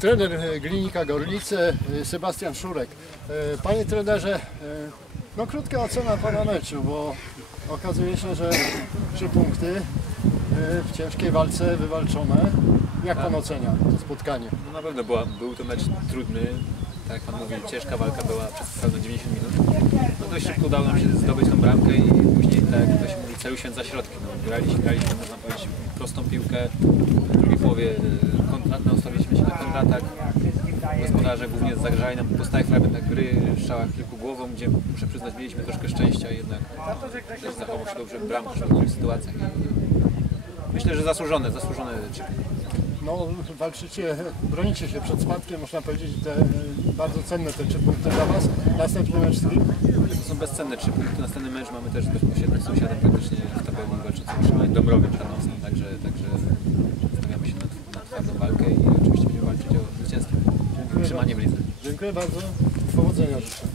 trener e, Glinika Gorlice, e, Sebastian Szurek. E, Panie trenerze, e, no krótka ocena Pana meczu, bo okazuje się, że trzy punkty e, w ciężkiej walce wywalczone. Jak Pan ocenia to spotkanie? No na pewno była, był to mecz trudny. Tak jak Pan mówi, ciężka walka była przez pełne 90 minut. No dość szybko udało nam się zdobyć tą bramkę i później, tak jak to się mówi, cały święt za środki. No, graliśmy, graliśmy, można powiedzieć, prostą piłkę. W drugiej połowie na kontratak. Gospodarze głównie zagrażali nam po stałych fragmentach gry, strzałach kilku głową, gdzie muszę przyznać, mieliśmy troszkę szczęścia jednak też zachował się dobrze bramkarz w niektórych sytuacjach. Myślę, że zasłużone, zasłużone punkty. No walczycie, bronicie się przed spadkiem, można powiedzieć, te, bardzo cenne te trzy punkty dla Was. Następny mecz z. To są bezcenne trzy punkty. Następny mecz mamy też z bezpośrednim sąsiadem praktycznie w tabeli walczącym o utrzymanie Dąbrowym Czarnowskim, także, także stawiamy się na, na twardą walkę i Dziękuję bardzo. Powodzenia życzę.